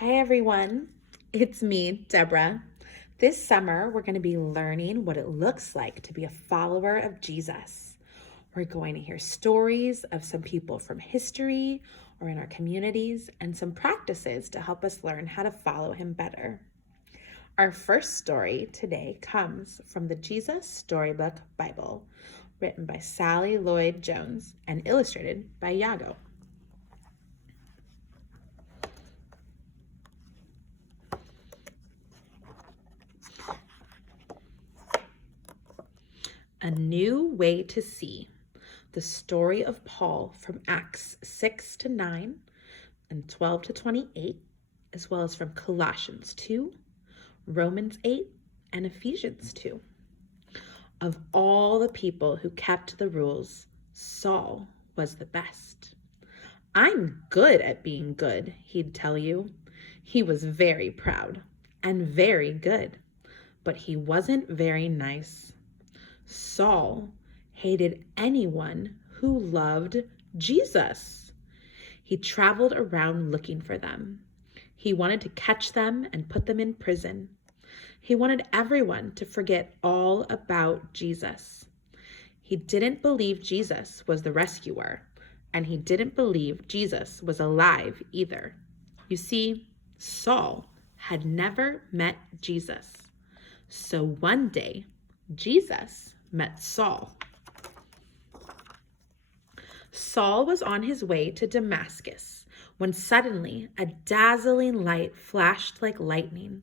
Hi everyone, it's me, Deborah. This summer, we're going to be learning what it looks like to be a follower of Jesus. We're going to hear stories of some people from history or in our communities and some practices to help us learn how to follow him better. Our first story today comes from the Jesus Storybook Bible, written by Sally Lloyd-Jones and illustrated by Jago. A New Way to See, the story of Paul from Acts 6 to 9 and 12 to 28, as well as from Colossians 2, Romans 8, and Ephesians 2. Of all the people who kept the rules, Saul was the best. I'm good at being good, he'd tell you. He was very proud and very good, but he wasn't very nice. Saul hated anyone who loved Jesus. He traveled around looking for them. He wanted to catch them and put them in prison. He wanted everyone to forget all about Jesus. He didn't believe Jesus was the rescuer, and he didn't believe Jesus was alive either. You see, Saul had never met Jesus. So one day, Jesus met Saul. Saul was on his way to Damascus when suddenly a dazzling light flashed like lightning.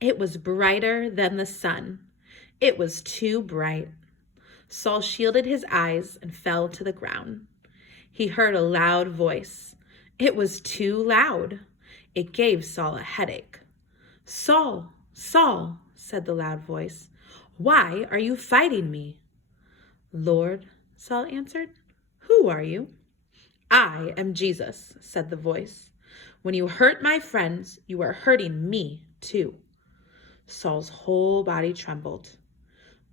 It was brighter than the sun. It was too bright. Saul shielded his eyes and fell to the ground. He heard a loud voice. It was too loud. It gave Saul a headache. "Saul, Saul," said the loud voice, "why are you fighting me?" "Lord," Saul answered, "who are you?" "I am Jesus," said the voice. "When you hurt my friends, you are hurting me too." Saul's whole body trembled.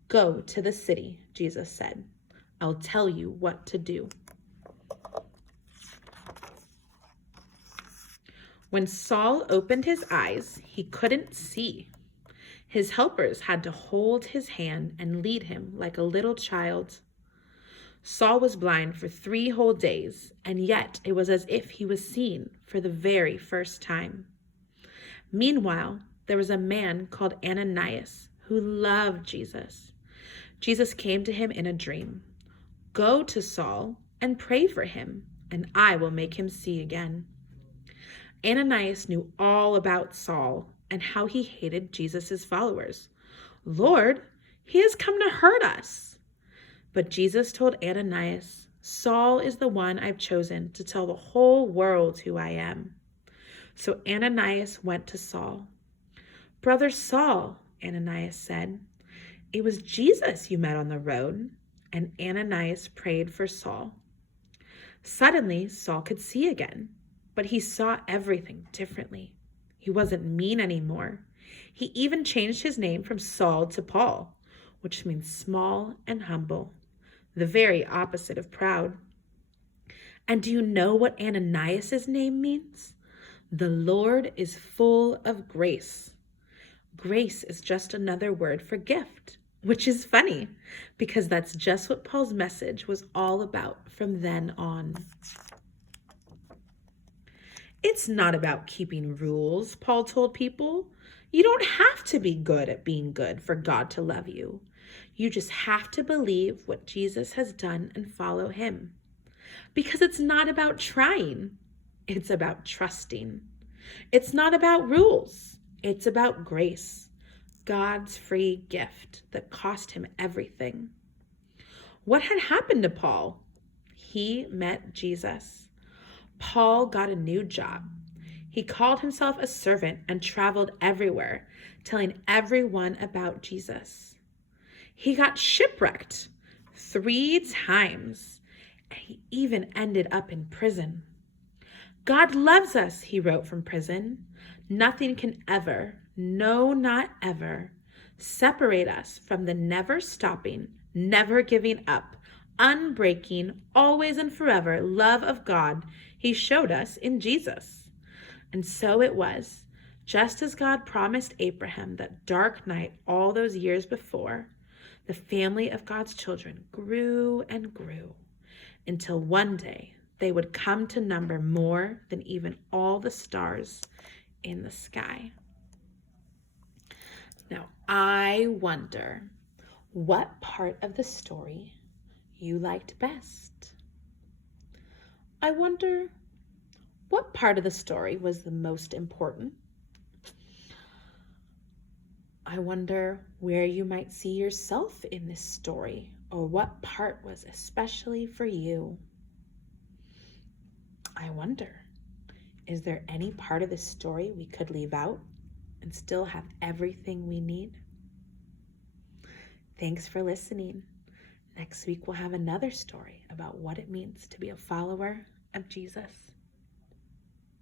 "Go to the city," Jesus said. "I'll tell you what to do." When Saul opened his eyes, he couldn't see. His helpers had to hold his hand and lead him like a little child. Saul was blind for 3 whole days, and yet it was as if he was seeing for the very first time. Meanwhile, there was a man called Ananias who loved Jesus. Jesus came to him in a dream. "Go to Saul and pray for him, and I will make him see again." Ananias knew all about Saul and how he hated Jesus' followers. "Lord, he has come to hurt us." But Jesus told Ananias, "Saul is the one I've chosen to tell the whole world who I am." So Ananias went to Saul. "Brother Saul," Ananias said, "it was Jesus you met on the road." And Ananias prayed for Saul. Suddenly, Saul could see again, but he saw everything differently. He wasn't mean anymore. He even changed his name from Saul to Paul, which means small and humble, the very opposite of proud. And do you know what Ananias' name means? The Lord is full of grace. Grace is just another word for gift, which is funny because that's just what Paul's message was all about from then on. It's not about keeping rules, Paul told people. You don't have to be good at being good for God to love you. You just have to believe what Jesus has done and follow him. Because it's not about trying, it's about trusting. It's not about rules, it's about grace, God's free gift that cost him everything. What had happened to Paul? He met Jesus. Paul got a new job. He called himself a servant and traveled everywhere, telling everyone about Jesus. He got shipwrecked 3 times, and he even ended up in prison. "God loves us," he wrote from prison. "Nothing can ever, no, not ever, separate us from the never stopping, never giving up, unbreaking, always and forever love of God he showed us in Jesus." And so it was, just as God promised Abraham that dark night all those years before, the family of God's children grew and grew until one day they would come to number more than even all the stars in the sky. Now, I wonder what part of the story you liked best. I wonder what part of the story was the most important. I wonder where you might see yourself in this story, or what part was especially for you. I wonder, is there any part of the story we could leave out and still have everything we need? Thanks for listening. Next week we'll have another story about what it means to be a follower of Jesus.